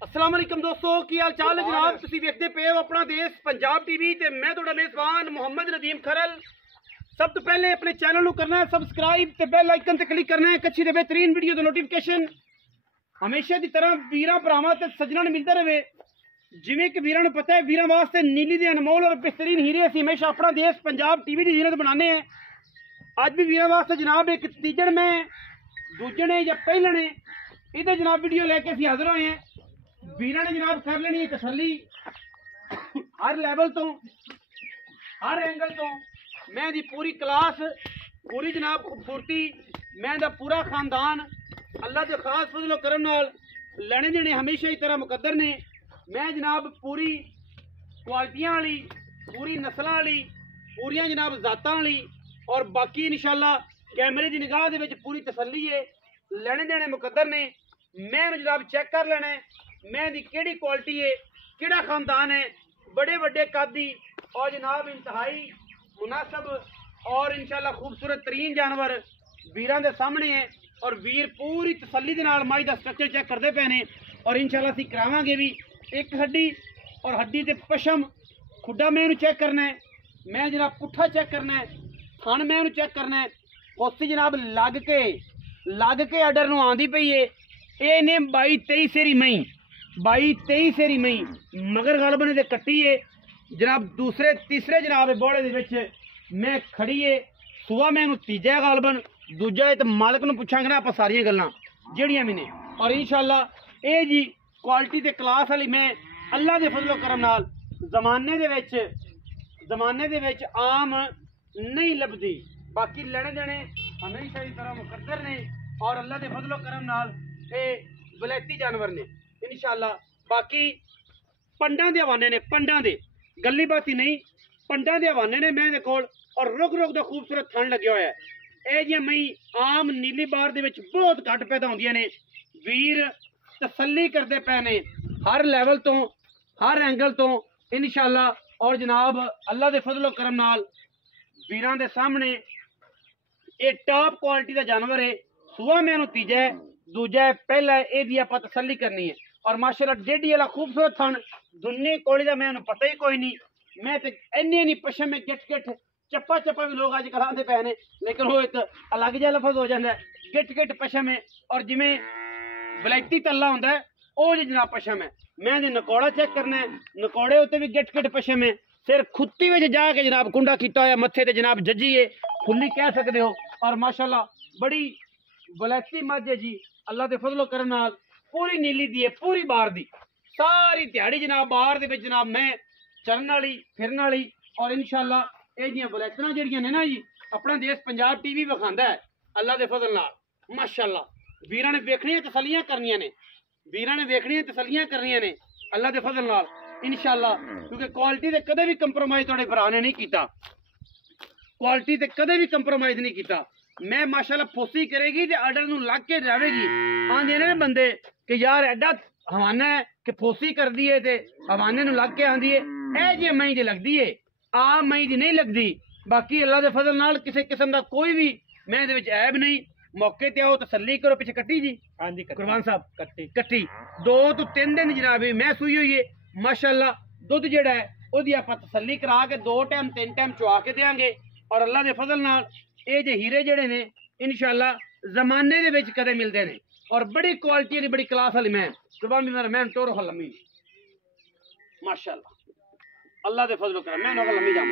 अस्सलाम वालेकुम दोस्तों, की हाल चाल है जनाब। तुसीं वेखदे पे हो अपना देश पंजाब टीवी ते मैं तुहाडा मेज़बान मोहम्मद नदीम खरल। सब तो पहले अपने चैनल को करना है सबसक्राइब ते बेल आइकन ते क्लिक करना है। अच्छी ते बेहतरीन वीडियो दा नोटिफिकेशन हमेशा की तरह वीरां भरावां ते सज्जनां नूं मिलदा रहे। जिवें कि वीरां नूं पता है वीरां वास्ते नीली दे अनमोल और बेहतरीन हीरे असीं हमेशा अपना देश पंजाब टीवी की जीनत बनाने हैं। अज भी वीरां वास्ते जनाब एक तीजड़ में दूजने या पहलने इधर जनाब वीडियो लेके असीं हाजिर होए हैं। वीरां ने जनाब कर लेनी है तसल्ली हर लैवल तो हर एंगल तो। मैं दी पूरी क्लास पूरी जनाब खूबसूरती मैं दा पूरा खानदान अल्लाह के खास फजलो करम नाल लेने देने हमेशा ही तरह मुकद्दर ने। मैं जनाब पूरी क्वालिटियां वाली पूरी नस्लों वाली पूरियां जनाब जातां वाली और बाकी इंशाल्लाह कैमरे की निगाह दे विच पूरी तसल्ली है। लेने देने मुकद्दर ने। मैं जनाब चेक कर लेना है मैं दी केड़ी क्वालिटी है केड़ा खानदान है। बड़े बड़े कादी और जनाब इंतहाई मुनासब और इंशाल्लाह खूबसूरत तरीन जानवर वीरां दे सामने है। और वीर पूरी तसल्ली दे नाल माई दा स्ट्रक्चर चेक करते पे ने। और इंशाल्लाह असीं करावांगे भी एक हड्डी और हड्डी ते पशम खुड्डा मैं चेक करना है। मैं जनाब पुट्ठा चेक करना है थन मैं चेक करना है। उस जनाब लग के अडर नूं आंदी पई है। ये ने 22-23 सेरी मई 22-23 सेरी मई मगर गलबन दे कट्टी है जनाब। दूसरे तीसरे जनाब बोड़े दे विच मैं खड़ी है सुबह मैं तीजा गलबन दूजा तो मालक नूं पुछांगे ना आप सारियां गल्लां जिहड़ियां भी ने। और इंशाल्लाह ये जी क्वालिटी ते क्लास वाली मैं अल्लाह के फजलो करम नाल जमाने दे विच आम नहीं लभदी। बाकी लेने देने हमेशा ही तरह मुकद्दर ने और अल्लाह के फजलो करम नाल ये वलैती जानवर ने इंशाल्लाह। बाकी पंडां दे हवाने ने पंडां दे गल्ली बाती नहीं पंडां दे हवाने ने मैं दे कोल। और रुक दा खूबसूरत थन लग्या होया है। ये जी मई आम नीली बार दे विच बहुत घट पैदा होंदियां ने। वीर तसल्ली करते पे ने हर लैवल तो हर एंगल तो इंशाल्लाह। और जनाब अल्लाह के फजलो करम नाल वीरां दे सामने ये टॉप क्वालिटी का जानवर है। सुबह मैं तीजा है दूजा है पहला है ये आप तसल्ली करनी है। और माशाल्लाह डेढ़ी वाला खूबसूरत थन दुन्नी कोड़ी का मैं पता ही कोई नहीं। मैं तो इन्नी पशम में गिट चप्पा भी लोग अजकल आते पे ने लेकिन वो एक अलग जहा लफज हो जाता है गिट पशम है। और जिमें वलैती तला होंगे वो जी जनाब पशम है। मैं जी नकौड़ा चेक करना है नकौड़े उत्ते भी गिट पशम है। सिर खुत्ती में जाके जनाब कुंडा किया होया मत्थे ते जनाब जजी है फुल्ली कह सकते हो। और माशाल्लाह बड़ी वलैती मझ है जी अल्लाह के फजलो करम नाल पूरी नीली दी है पूरी बार दी सारी दिहाड़ी जनाब बाहर दे विच जनाब मैं चलन वाली फिरन वाली। और इंशाल्लाह ये जी वलैतना जिहड़ियां ने ना जी अपना देश पंजाब टीवी विखांदा है अल्लाह के फजल नाल माशाल्लाह। वीरां ने वेखणियां तसल्लियां करनियां ने वीरां ने वेखणियां तसल्लियां करनियां ने अल्लाह के फजल नाल इंशाल्लाह। क्योंकि क्वालिटी ते कदे भी कंप्रोमाइज तुहाडे भरा ने नहीं कीता क्वालिटी ते कदे भी कंप्रोमाइज नहीं कीता। मैं माशाल्लाह फोसी करेगी ते आर्डर नूं लग के रहेगी। आंदे ने बंदे कि यार एडा हवाना है कि फोसी कर दी है ते हवाने नूं लग के आंदी है। ए जी मई दी लगदी है आम मई दी नहीं लगदी। बाकी अल्लाह के फजल नाल किसी किस्म का कोई भी मैं दे विच ऐब नहीं। मौके ते आओ तसल्ली करो। पीछे कट्टी जी हाँ जी कुरबान साहब कट्टी 2 तो 3 दिन जनाब मैं सूई हुई है माशाल्लाह। दुध जिहड़ा है ओदी आपां तसल्ली करा के 2 टाइम 3 टाइम चुआ के देंगे। और अल्लाह के फजल नाल ये जे हीरे जड़े ने इंशाल्लाह जमाने दे विच कदे मिलते हैं। और बड़ी क्वालिटी वाली बड़ी क्लास वाली मैं सुबह भी मेरा मैं टोरो लम्मी माशाल्लाह अल्लाह के फजलो कर मैं लम्मी जाऊँ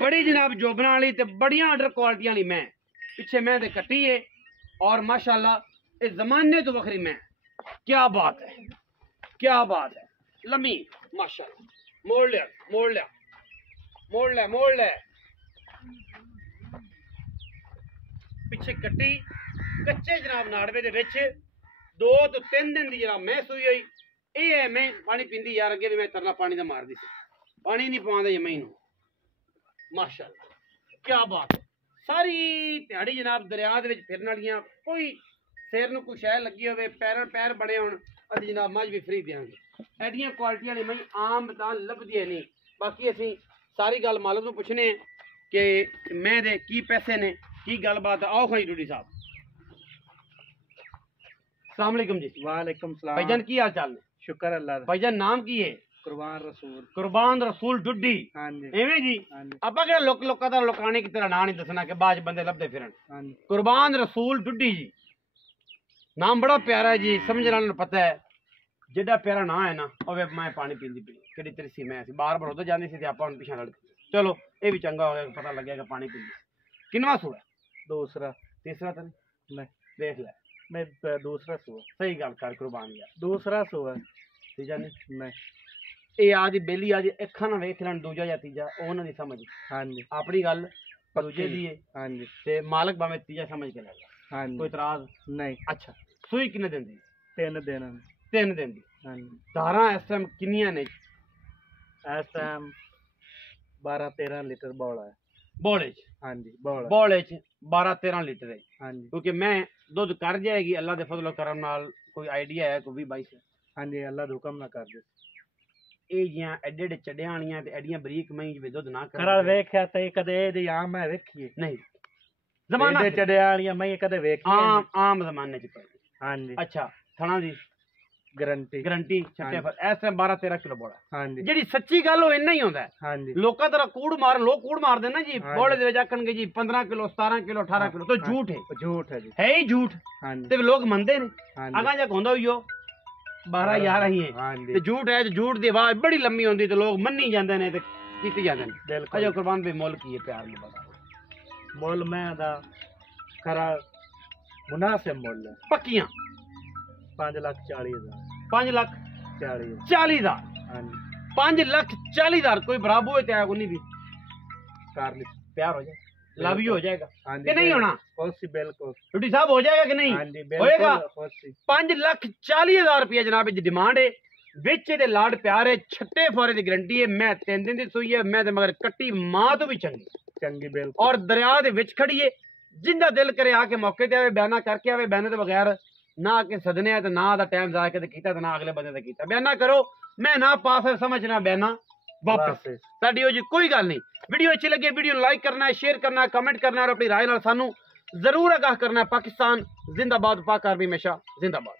बड़ी जनाब जोबना वाली ते बढ़िया आर्डर क्वालिटी वाली मैं पिछे मैं दे कट्टी है। और माशाल्लाह इस जमाने तो वखरी मैं क्या बात है लम्मी माशाल्लाह। मोड़ लिया पिछे कट्टी कच्चे जनाब नाड़वे दे विच 2 तो 3 दिन दी जनाब मैं सूई हुई। ये है मैं पानी पींदी यार अगे भी मैं तरला पानी का मारदी पानी नहीं पवांदा जमाई नूं माशाल्लाह क्या बात है। सारी दिहाड़ी जनाब दरिया दे विच फिरन वालियां कोई सिर नूं कोई शै लगी होवे पैर बड़े होण असीं जनाब मझ भी फ्री देंगे। एडियां क्वालिटी वाली मई आम तां लभदियां नहीं। बाकी असीं सारी गल मालक नूं पुछने कि मैं दे की पैसे ने की गलबात आओ खाई डूडी साहब अस्सलाम वालेकुम जी। वालेकुम सलाम। भाईजान की हाल चाल ने? शुक्र अल्लाह दा। भाईजान नाम की है? कुर्बान रसूल। कुर्बान रसूल डुड्डी। हाँ जी एवें जी हाँ जी ਆਪਾਂ ਕਿਹੜਾ ਲੋਕਾਂ ਦਾ ਲੋਕਾਣੇ की तरह ना नहीं दसना कि बाज बंदे लभदे फिरन। हाँ जी कुर्बान रसूल डुड्डी जी नाम बड़ा प्यारा है जी, समझ वालों पता है जिड्डा प्यारा ना है ना ओवे मैं पानी पींदी पी किहड़ी तरसी मैं सी बार बार उधर जांदी सी ते आपां हुण पिछे लड़ चलो ये भी चंगा हो गया पता लग गया पानी पींदी। किनवा सूआ? दूसरा। तीसरा तो नहीं नहीं देख ले मैं दूसरा सुआ। सही गल कर कुर्बान यार दूसरा सुआ। तीजा नहीं नहीं। ਇਹ ਆਜ ਬੇਲੀ ਅੱਜ ਅੱਖਾਂ ਨਾਲ ਵੇਖ ਲੈਣ ਦੂਜਾ ਜਾਂ ਤੀਜਾ ਉਹ ਉਹਨਾਂ ਦੀ ਸਮਝ। ਹਾਂਜੀ ਆਪਣੀ ਗੱਲ ਦੂਜੇ ਦੀ ਹੈ ਹਾਂਜੀ ਤੇ ਮਾਲਕ ਭਾਵੇਂ ਤੀਜਾ ਸਮਝ ਕੇ ਲੈ ਲੈ ਹਾਂਜੀ ਕੋਈ ਇਤਰਾਜ਼ ਨਹੀਂ। ਅੱਛਾ ਸੂਈ ਕਿੰਨੇ ਦਿੰਦੀ? 3 ਦਿਨ। 3 ਦਿਨ ਦੀ। ਹਾਂਜੀ ਧਾਰਾਂ ਇਸ ਟਾਈਮ ਕਿੰਨੀਆਂ ਨੇ? ਇਸ ਟਾਈਮ 12-13 ਲੀਟਰ ਬੋਲਾ ਹੈ। ਬੋਲੇ ਚ? ਹਾਂਜੀ ਬੋਲਾ। ਬੋਲੇ ਚ 12-13 ਲੀਟਰ ਹੈ ਹਾਂਜੀ ਕਿਉਂਕਿ ਮੈਂ ਦੁੱਧ ਕਰ ਜਾਏਗੀ ਅੱਲਾ ਦੇ ਫਜ਼ਲ ਕਰਮ ਨਾਲ। ਕੋਈ ਆਈਡੀਆ ਹੈ ਕੋਈ 20-22? ਹਾਂਜੀ ਅੱਲਾ ਦਾ ਹੁਕਮ ਨਾ ਕਰ ਦੇ। ਇਹ ਜੀਆਂ ਐਡੇ ਐਡੇ ਚੱਡਿਆਂ ਵਾਲੀਆਂ ਤੇ ਐਡੀਆਂ ਬਰੀਕ ਮਹੀਂ ਜਿਵੇਂ ਦੁੱਧ ਨਾ ਖਰਾ ਵੇਖਿਆ ਤੇ ਕਦੇ ਇਹਦੀ ਆਮ ਮੈਂ ਵੇਖੀਏ ਨਹੀਂ ਜ਼ਮਾਨਾ ਇਹਦੇ ਚੜਿਆ ਵਾਲੀਆਂ ਮੈਂ ਕਦੇ ਵੇਖੀਆਂ ਆਮ ਆਮ ਜ਼ਮਾਨੇ ਚ ਪਈ। ਹਾਂਜੀ ਅੱਛਾ ਥਣਾ ਦੀ ਗਰੰਟੀ। ਗਰੰਟੀ ਛੱਟੇ ਪਰ ਇਸ ਟਾਈਮ 12-13 ਕਿਲੋ ਬੋਲਾ। ਹਾਂਜੀ ਜਿਹੜੀ ਸੱਚੀ ਗੱਲ ਉਹ ਇੰਨਾ ਹੀ ਹੁੰਦਾ ਹੈ। ਹਾਂਜੀ ਲੋਕਾਂ ਤਰ੍ਹਾਂ ਕੂੜ ਮਾਰ ਲੋਕ ਕੂੜ ਮਾਰਦੇ ਨਾ ਜੀ ਹਾਂਜੀ। ਬੋਲੇ ਦੇ ਵਿੱਚ ਆਖਣਗੇ ਜੀ 15 ਕਿਲੋ 17 ਕਿਲੋ 18 ਕਿਲੋ तो झूठ है। झूठ है जी। है ही झूठ ਹਾਂਜੀ ਤੇ ਲੋਕ ਮੰਨਦੇ ਨੇ। ਹਾਂਜੀ ਅਗਾ ਜਾ ਹੁੰਦਾ ਹੋਈਓ 12 11 ਹੀ ਹੈ ਹਾਂਜੀ ਤੇ ਝੂਠ ਹੈ ਤੇ ਝੂਠ ਦੀ ਆਵਾਜ਼ ਬੜੀ ਲੰਮੀ ਹੁੰਦੀ ਤੇ ਲੋਕ ਮੰਨੀ ਜਾਂਦੇ ਨੇ ਤੇ ਕੀਤੀ ਜਾਂਦੇ ਨੇ। ਬਿਲਕੁਲ। ਅਜੋ ਕੁਰਬਾਨ ਵੀ ਮੁੱਲ ਕੀ ਹੈ ਪਿਆਰ ਨੂੰ ਬਤਾ ਮੁੱਲ ਮੈਂ ਦਾ ਖਰਾ ਮੁਨਾਸਿਬ ਮੁੱਲ ਹੈ। ਪੱਕੀਆਂ 5,40,000 5 ਲੱਖ 40,000 40 ਹਜ਼ਾਰ। ਹਾਂਜੀ 5 ਲੱਖ 40 ਹਜ਼ਾਰ ਕੋਈ ਬਰਾਬਰ ਹੋਏ ਤੇ ਆ ਕੋਈ ਵੀ ਕਰ ਲਈ। प्यार हो जाए लव यू हो जाएगा ਹਾਂਜੀ कि नहीं होना? खुशी बिल्कुल। डुड्डी साहब हो जाएगा कि नहीं? ਹਾਂਜੀ होएगा। बिल्कुल खुशी। 5,40,000 रुपया जनाब दी डिमांड है विच दे लाड प्यार है छट्टे फोरे दी गारंटी है। मैं 3 दिन दी सुई है मैं ते मगर कट्टी मां तो भी चंगी चंगी बिल्कुल। और दरिया दे विच खड़ी है जिंदा दिल करे आके मौके ते आवे बयाना करके आवे बयाने तो बगैर ना आके सदने ते ना दा टाइम जाके ते कीता ते ना अगले बंदे ते कीता। बयाना करो मैं ना पास है समझना बयाना वापस साडी हो जी कोई गल नहीं। वीडियो अच्छी लगे वीडियो लाइक करना है शेयर करना है कमेंट करना है और अपनी राय नाल सानू जरूर आगाह करना है। पाकिस्तान जिंदाबाद, पाक आर्मी हमेशा जिंदाबाद।